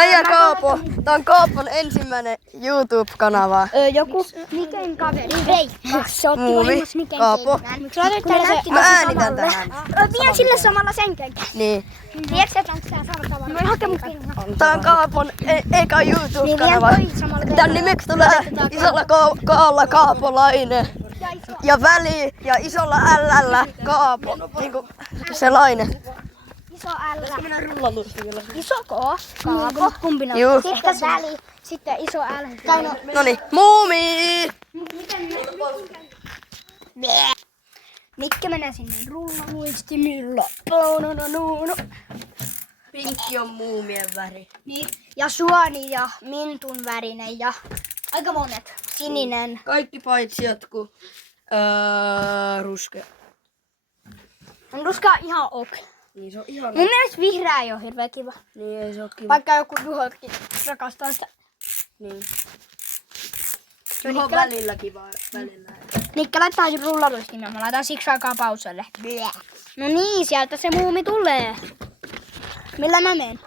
Mä Kaapo. Tää on Kaapon ensimmäinen YouTube-kanava. Joku Niken kaveri Veikka. Se otti vahingossa Niken Kaapo. Mä äänitän tähän. Vien sille samalla sen kengän. Niin. Tiedätkö, että onko tää sama tavara? Mä hakee mun Tää on Kaapon eka YouTube-kanava. Tän nimeksi tulee isolla kaalla Kaapolainen. Ja väli ja isolla L:llä Kaapo. Niinku se lainen. Iso L. Iso K. Kaapo. Kumpina? Juu. Sitten väli. Sitten iso L. Noniin. Muumi! Mikke menee sinne rullaluistimilla. Pinkki on muumien väri. Niin. Ja suoni ja mintun värinen ja aika monet. Sininen. Kaikki paitsi jotkut ruskea. On ruskaa ihan ok. Niin se on ihan. Mun mielestä vihreä ei ole hirveän kiva. Niin ei se oo kiva. Vaikka joku Juhokin rakastaa sitä. Niin. Juho on välillä kiva. Välillä. Nikka laittaa rullaluistimia. Mä laitan siksi aikaa pauselle. No niin, sieltä se muumi tulee. Millä mä menen?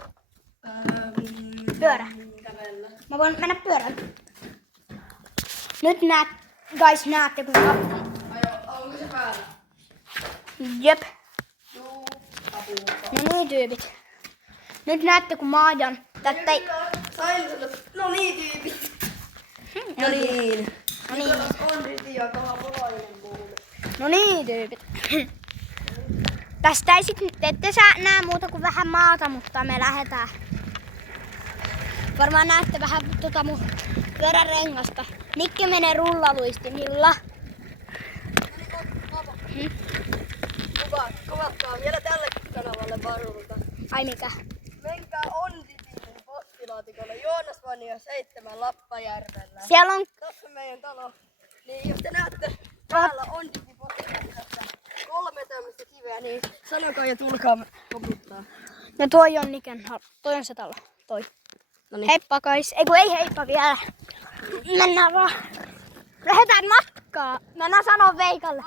Pyörä. Kävellä. Mä voin mennä pyörällä. Nyt näette kun Onko se päällä? Jep. Juu. Apua. No niin tyypit. Nyt näette kun mä ajan. Tätä ei... No niin tyypit. No niin. No niin. On Riti ja Kaapolainen muumi. No niin tyypit. Tästä ei sit te ette näe muuta kuin vähän maata, mutta me lähdetään. Varmaan näette vähän mun pyörärengasta. Nikke menee rullaluistimilla. Kuvatkaa vielä tälle kanavalle varulta. Ai mikä? Menkää Onditin postilaatikolle Joonasvania 7 Lappajärvellä. Siellä on... Tässä on meidän talo. Niin jos te näette täällä Onditin postilaatikossa 3 tämmöistä kiveä, niin sanokaa ja tulkaa koputtaa. No toi on Niken, toi on se talo. Toi. Noniin. Heippa kais. Ei heippa vielä. Mennään vaan. Lähdetään matkaa. Mennään sanoa Veikalle.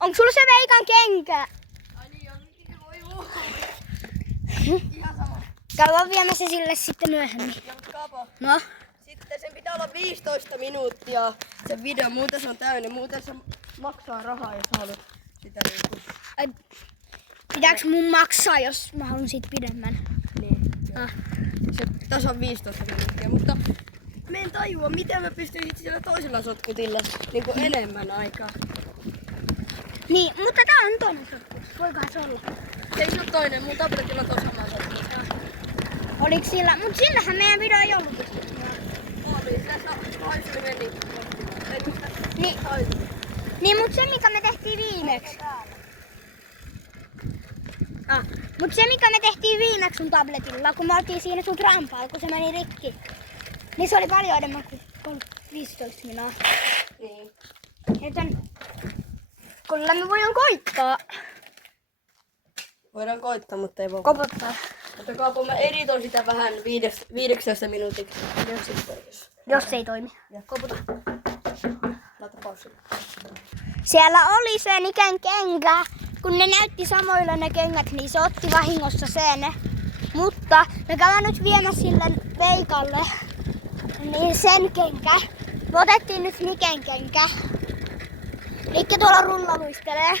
Onko sulla se Veikan kenkä? Ai niin, on niin voi Ihan sama. Käydään viemässä sille sitten myöhemmin. Ja mut Kaapo, No? sitten sen pitää olla 15 minuuttia se video, muuten se on täynnä, muuten se maksaa rahaa, jos haluat sitä niinku. Ai, pitääkö mun maksaa, jos mä haluan siitä pidemmän? Niin. Ah. Se tasan 15 minuuttia, mutta mä en tajua, miten mä pystyisin sillä toisella sotkutilla niinku enemmän aikaa. Niin, mutta tää on toinen sotku. Voikohan se olla? Se ei oo toinen, mun tabletilla on tossa sama sotku. Oliks sillä? Mut sillähän meidän video ei ollut. Oli, se haisui meni. Niin, mut se mikä me tehtiin viimeksi. Mut se mikä me tehtiin viimeksi sun tabletilla, kun me oltiin siinä sun rampaalla, kun se meni rikki. Niin se oli paljon enemmän kuin 15 minuuttia. Niin. Joten kyllä me voidaan koittaa. Voidaan koittaa, mutta ei voi. Koputtaa. Mutta Kaapo, mä editoin sitä vähän 15 minuutiksi. Jos se ei toimi. Koputa. Laita pausille. Siellä oli se Niken kenkä. Kun ne näytti samoille ne kengät, niin se otti vahingossa sen. Mutta me käydään nyt viemässä sille Veikalle niin sen kenkä. Me otettiin nyt Niken kenkä. Nikke tuolla rullaluistelee.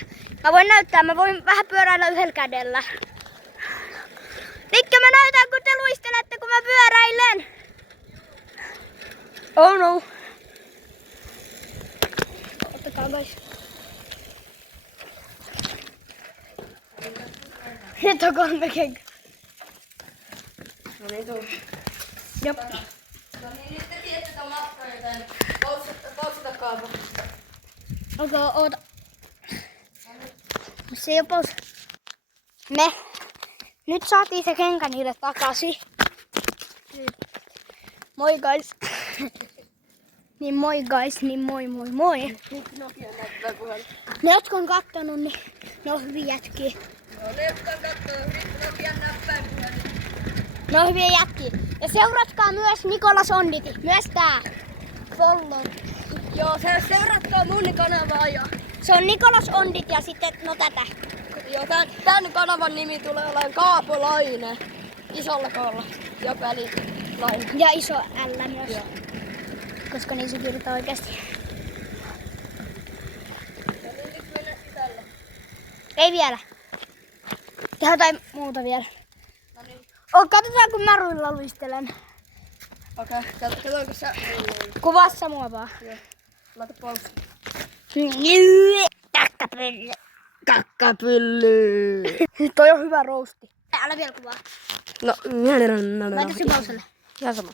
Mä voin näyttää, mä voin vähän pyöräillä yhdellä kädellä. Nikke, mä näytän kun te luistelette, kun mä pyöräilen. Oh no. Ottakaa guys. Nyt on 3 kenkää. No niin, tuu. Jop. No niin, nyt te tiedätte tämän matkan, joten pausita Kaapo. Okei, oota. Se ei oo paus. Me nyt saatiin se kenkä niille takaisin. Moi guys. Niin moi guys, niin moi moi moi. Nyt Nokia näyttää puhella. Ne jotka on kattonut, niin ne on hyviä jätkiä. No ne jotka on kattonut, Nokia näppäin puhella. Ne on hyviä jätkiä. Ja seuratkaa myös Nikolas Onditi. Myös tää. Follow. Joo, seuratkaa mun kanavaa ja... Se on Nikolas Ondit ja sitten, no tätä. Joo, tän kanavan nimi tulee olemaan Kaapolainen. isolla koolla ja välilainen. Ja iso L myös. Joo. Koska niin se kirjoittaa oikeesti. Ja nyt mennä sisälle. Ei vielä. Tehdään jotain muuta vielä. No niin. Katsotaan kun mä ruilla luistelen. Okei, katsotaanko sä? Kuvassa mua vaan. Joo. Laita pausi. Kakkapylly. Kakkapylly. Toi on hyvä rousti. Älä vielä kuvaa. No, Laita se pauselle. ihan sama.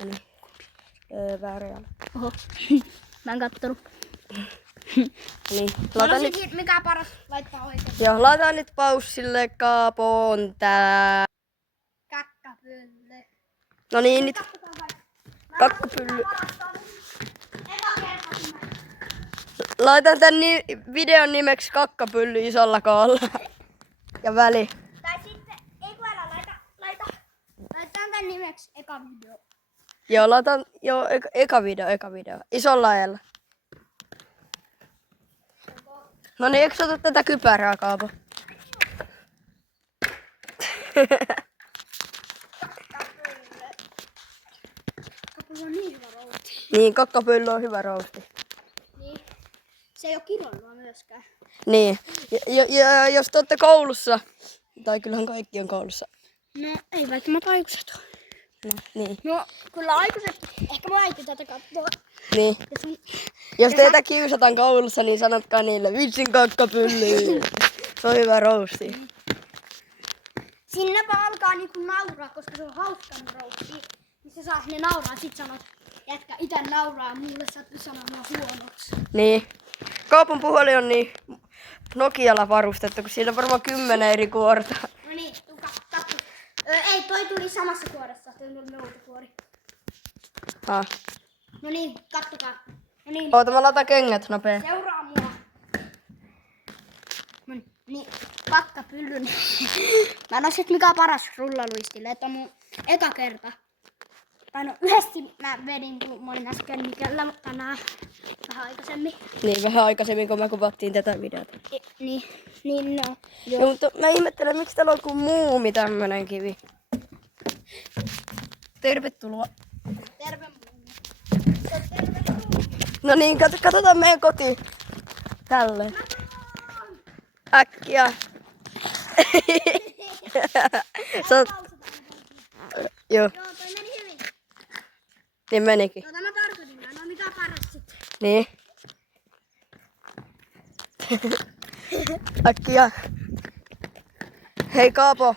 No niin. Väärä jalan. Oho. Mä en kattonut. Niin. Laita nyt. Mikä paras laittaa oikein? Joo, laita nyt paussille Kaapon tää. Kakkapylly. No niin, nyt. Kakkapylly. Laitan tän videon nimeksi Kakkapylly isolla koolla. Ja väli. Tai sitten, ei kun älä laita. Laitetaan tän nimeksi eka video. Joo, laitan eka video. Isolla ajalla. No niin, eikö ota tätä kypärää, Kaapo? Kakkapylly on niin hyvä rousti. Niin, kakkapylly on hyvä rousti. Niin. Se ei oo kiroilua myöskään. Niin, ja jos te olette koulussa, tai kyllähän kaikki on koulussa. No, ei välttämättä aikuiset ole. No, niin. No, kyllä aikuiset. Ehkä mun äiti tätä kattoo. Niin. Ja sun... Jos teitä kiusataan koulussa, niin sanotkaa niille vitsin kakkapylly. Se on hyvä rousti. Sinne vaan alkaa niinku nauraa, koska se on hauskan rousti. Niin se saa ne nauraa. Sit sanot, jätkä itä nauraa mulle, sä et sanoa mua huonoksi. Niin. Kaapon puhelin on niin Nokialla varustettu, kun siinä on varmaan 10 eri kuorta. No niin, katso. Ei, toi tuli samassa kuoressa. Toi tuli noutakuori. Ha. No niin, kattokaa. No niin, Oota, mä laitan kengät nopea. seuraa mua. No niin, kakkapyllyn. Mä en oo sit mikä paras rullaluistille, että on mun eka kerta. Tai no yhdesti mä vedin, kun mä olin äsken Mikellä, mutta nää vähän aikaisemmin. Niin, vähän aikaisemmin, kun me kuvattiin tätä videota. Niin no. Joo, mutta mä ihmettelen, miksi täällä on kuin muumi tämmönen kivi. Tervetuloa. Terve muumi. Tervetuloa. No niin, katsotaan meidän koti. Tälleen. Äkkiä. Joo, Joo, toi meni hyvin. niin menikin. Tota mä tarkoitin, no mikä paras sitten? Niin. Äkkiä. Hei Kaapo.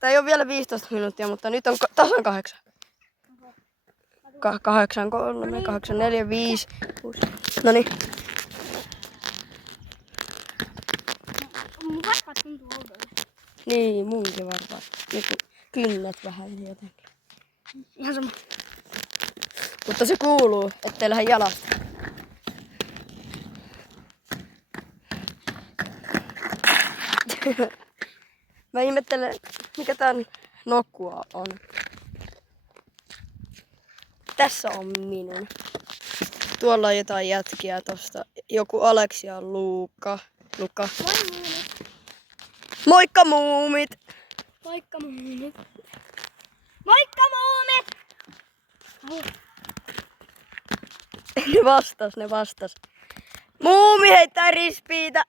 Tää ei ole vielä 15 minuuttia, mutta nyt on tasan 8. 8, 3, 8, 4, 5, 6. Noniin. Mun varpaat tuntuu oudolta. Niin, munkin varmaan. Niinku kynnät vähän jotenkin. Ihan sama. Mutta se kuuluu, ettei lähde jalasta. Mä ihmettelen, mikä tän nokua on. Tässä on minun. Tuolla on jotain jätkiä tosta. Joku Aleksi ja Luka. Moi muumit. Moikka muumit! Moikka muumit. Moikka muumit! Ne vastas. Muumi heittää rispiitä!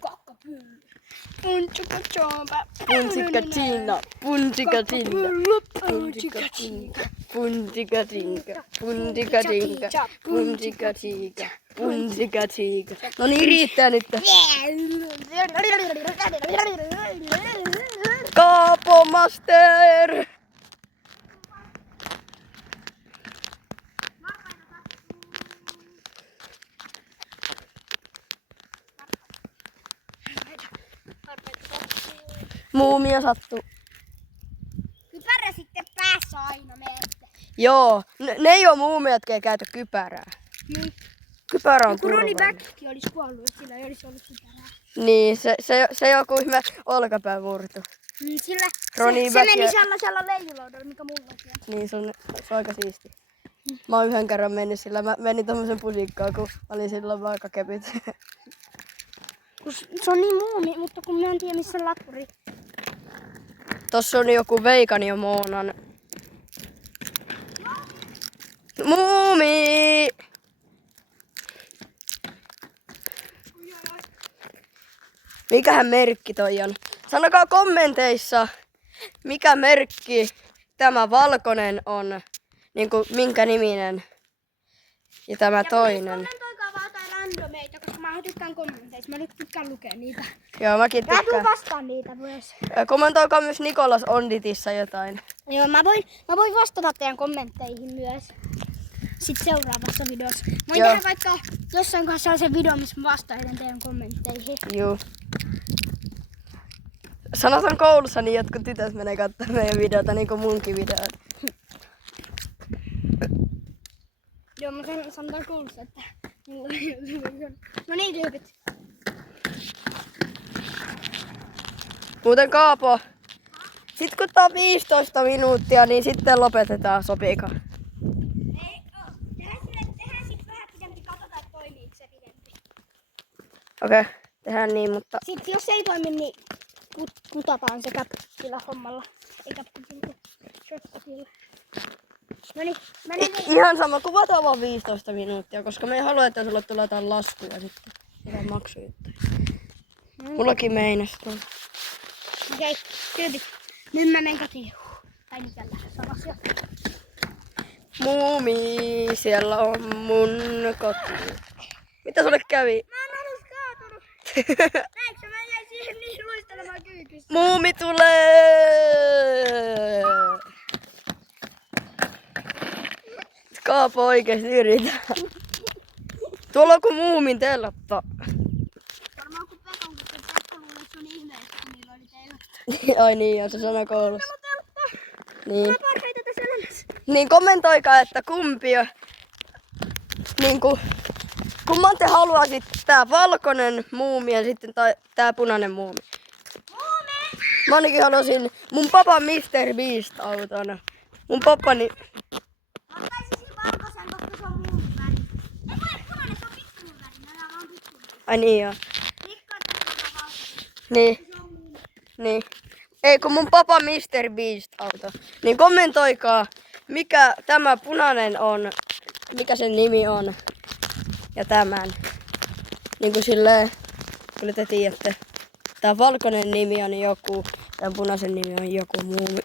Kakkapylly. Puntsikatsompa. Punsikatinga, punsikatinga, punsikatinga, punsikatinga, punsikatinga, punsikatinga, punsikatinga. No niin, riittää nyt. Kaapo Master! Muumia sattuu. Kypärä sitten päässä aina meistä. Joo, ne ei oo muumia, jotka ei käytä kypärää. Niin. Kypärä on Kun Roni turvallinen. Backkin olisi kuollut, jos sillä ei olisi ollut kypärää. Niin, se joku ihme olkapäämurtu. Sillä Roni se Back meni ja- sellaisella leijuloudella, mikä mullakin on. Niin, se on aika siisti. Mä oon yhden kerran mennyt sillä. Mä menin tommosen pusikkaan, kun mä olin silloin aika kevyt. Se on niin muumi, mutta kun mä en tiedä missä on lappuri. Tossa on joku Veikan ja Moonan. Muumi! Mikähän merkki toi on? Sanokaa kommenteissa, mikä merkki tämä valkoinen on. Niinku minkä niminen. Ja tämä toinen. Kommentoikaa vaan jotain randomeita, koska mä tykkään kommenteissa. Mä nyt tykkään lukea niitä. Joo, mäkin Mä tuun tykkään. vastaan niitä myös. Kommentoikaa myös Nikolas Onditissa jotain. Joo, mä voin vastata teidän kommentteihin myös. Sitten seuraavassa videossa. Voin Joo. tehdä vaikka jossain kohdassa sellaisen videon, missä mä vastaan teidän kommentteihin. Juu. Sanotaan koulussa, niin jotkut tytöt menee katsomaan meidän videota, niin kuin munkin videoita. Joo, mä sanotaan koulussa, että no niin tyypit. Muuten Kaapo, sit kun tää on 15 minuuttia, niin sitten lopetetaan, sopiiko? Ei oo. Tehdään sit vähän pidempi, katsotaan, että toimiiko se pidempi. Okei, tehdään niin, mutta... Sitten jos ei toimi, niin kutataan se käppillä hommalla. Ei käppillä, shotpotilla. Noniin, Ihan sama, kuvataan vaan 15 minuuttia, koska me ei halua, että sulle tulee jotain laskuja sitten. Jotain maksujuttuja. Mullakin meinas tuolla. Okei, tyypit. Nyt mä menen kotiin. Tai nyt tällä samassa. Muumi, siellä on mun koti. Mitä sulle kävi? Mä oon alus kaatunut. Näetkö, mä jäin siihen niin luistelemaan kyykyssä. Muumi tulee! Kaapo oikeesti yritää. Tuolla on kuin muumin teltta. Varmaan kun Pekon, kun Pekko luulee, että se on ihmeellistä, kun niillä oli teltta. Ai niin, on se sana koulussa. Teltta! Niin. Mä parhaita tässä elämässä. Niin kommentoikaa, että kumpi on. Niinku, kumman te haluaisit, tää valkoinen muumi ja sitten tää punainen muumi. Muumi! Mä ainakin haluaisin mun papan Mr. Beast autona. Mun papani... Ottaisin siinä valkoisen, koska se on muun väri. Ei ole punainen, se on pikkuinen väri. Nämä on vaan pikkuinen. Ai niin joo. Rikkaat on valkoisen. Niin, Se on muumi. niin. Ei kun mun papa Mr. Beast auto. Niin kommentoikaa, mikä tämä punainen on, mikä sen nimi on. Ja tämän. Niin kuin silleen, kyllä te tiedätte. Tää valkoinen nimi on joku, tää punaisen nimi on joku muumi.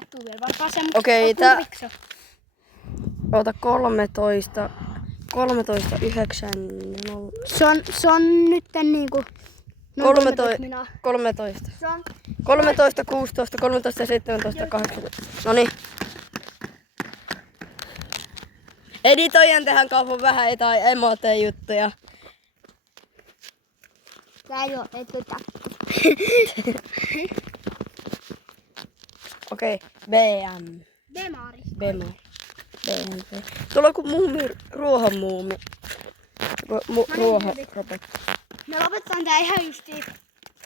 Sattuu vielä varmaan sen, Okei, mutta tää- rikso. Oota 13, 9, 0, Se on nyt niinku... 13. Se on 13, 16, 13, 17, 18. Noniin. Editoijan tehdään Kaapon vähän jotain emote-juttuja. tää ei oo, ei tätä. Okei, BM. Demari. BM. BMP. Tuolla on kuin muumi, ruohonmuumi. Ruohorobotti. Me lopetetaan tää ihan justiin.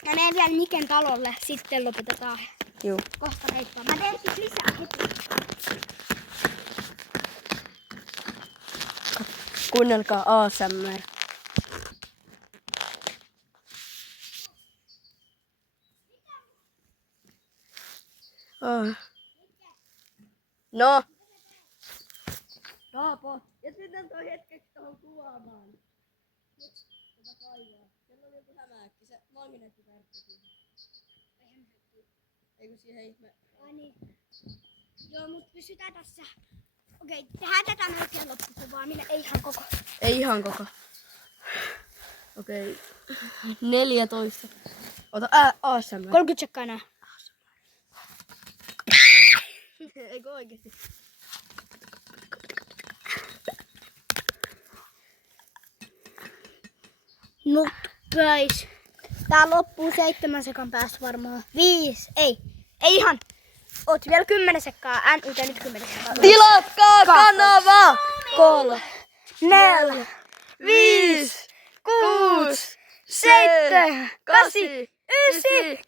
Mä menen vielä Niken talolle, sitten lopetetaan. Juu. Kohta heippa. Mä teen siis lisää heti. Kuunnelkaa ASMR. No. Kaapo. Ja sitten toi hetkeksi tohon kuvaamaan. Tätä kaivaa. Siellä oli joku hämähäkki. Se magneetti tarttu siihen. Eikö siihen ihme? Ai niin. Joo, mut pysytään tässä. Okei, tehdään tätä melkein loppukuvaaminen, ei ihan koko. Ei ihan koko. Okei. 14. Ota ASMR. 30 sekkaa enää. Eikö oikeesti? Mut guys, tää loppuu 7 sekan päästä varmaan. 5, ei ihan. Oot vielä 10 sekkaa, nyt 10 sekkaa. Tilatkaa kanava! 3, 4, 5, 6, 7, 8, 9,